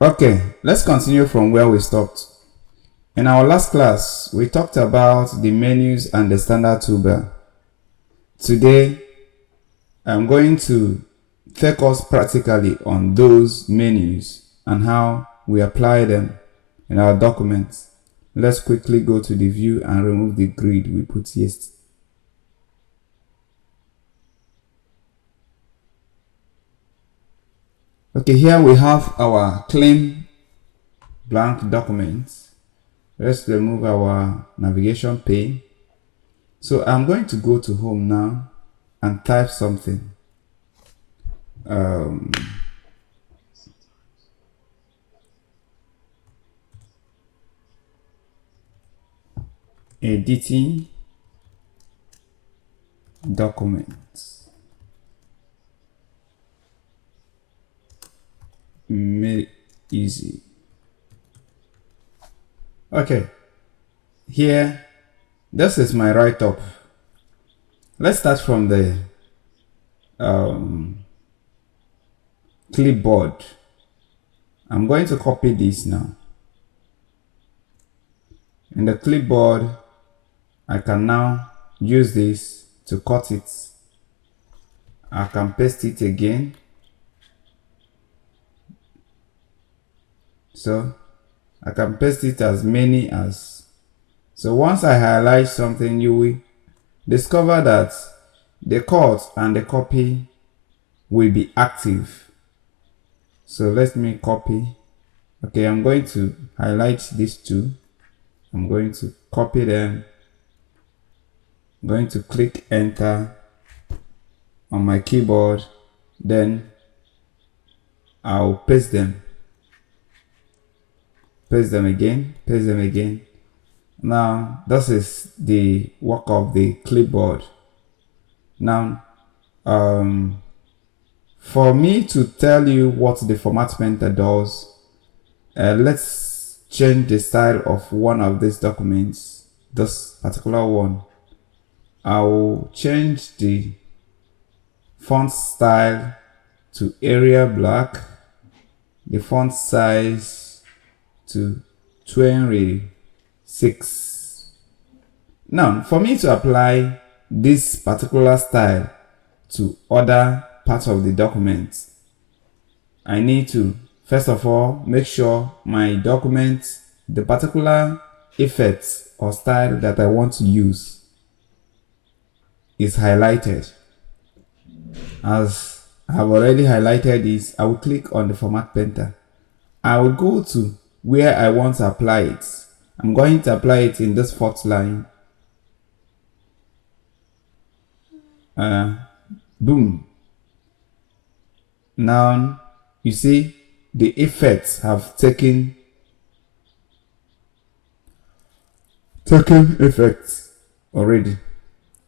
Okay, let's continue from where we stopped. In our last class, we talked about the menus and the standard toolbar. Today, I'm going to take us practically on those menus and how we apply them in our documents. Let's quickly go to the view and remove the grid we put yesterday. Okay, here we have our clean blank document. Let's remove our navigation pane. So I'm going to go to home now and type something. Editing documents. Made easy. Okay, here, this is my write-up. Let's start from the clipboard. I'm going to copy this now. In the clipboard, I can now use this to cut it. I can paste it again. So I can paste it as many as. So once I highlight something, you will discover that the cut and the copy will be active. So let me copy. Okay, I'm going to highlight these two. I'm going to copy them. I'm going to click enter on my keyboard. Then I'll paste them. Paste them again. Paste them again. Now, this is the work of the clipboard. Now, for me to tell you what the format painter does, let's change the style of one of these documents, this particular one. I will change the font style to Arial Black, the font size to 26. Now, for me to apply this particular style to other parts of the document, I need to first of all make sure my document, the particular effects or style that I want to use, is highlighted. As I have already highlighted this, I will click on the format painter. I will go to where I want to apply it. I'm going to apply it in this fourth line. Boom. Now you see the effects have taken effects already.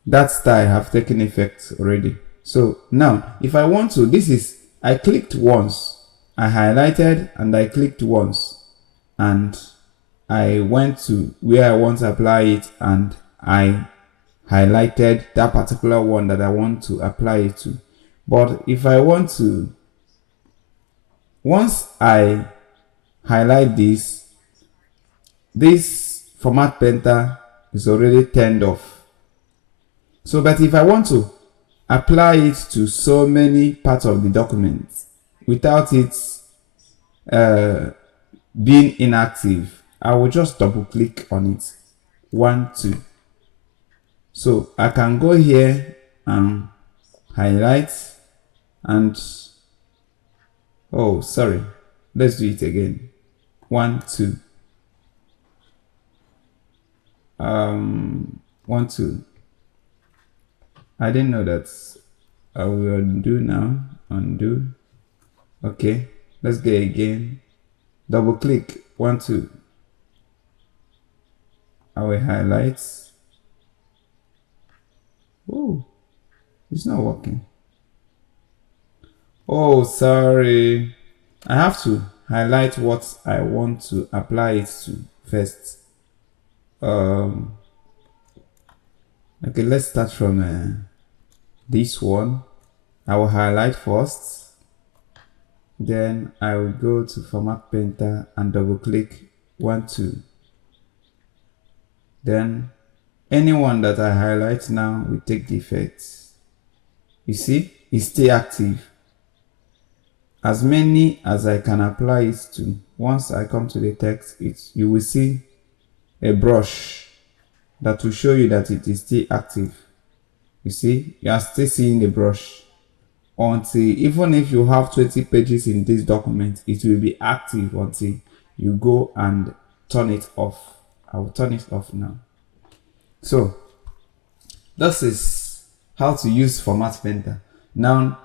That style have taken effect already. So now if I want to, this is, I clicked once, I highlighted and I clicked once, and I went to where I want to apply it and I highlighted that particular one that I want to apply it to. But if I want to, once I highlight this format painter is already turned off. So, but if I want to apply it to so many parts of the document without it being inactive, I will just double click on it. 1, 2. So I can go here and highlight and, oh, sorry, let's do it again. 1, 2. 1, 2. I didn't know that. I will undo now. Undo. Okay, let's go again. Double click. 1, 2. I will highlight. Oh, it's not working. Oh, sorry. I have to highlight what I want to apply it to first. Okay, let's start from this one. I will highlight first. Then I will go to Format Painter and double click 1, 2. Then anyone that I highlight now will take the effect. You see, it's still active. As many as I can apply it to. Once I come to the text, you will see a brush that will show you that it is still active. You see, you are still seeing the brush until, even if you have 20 pages in this document, it will be active until you go and turn it off. I will turn it off now. So this is how to use Format Painter. Now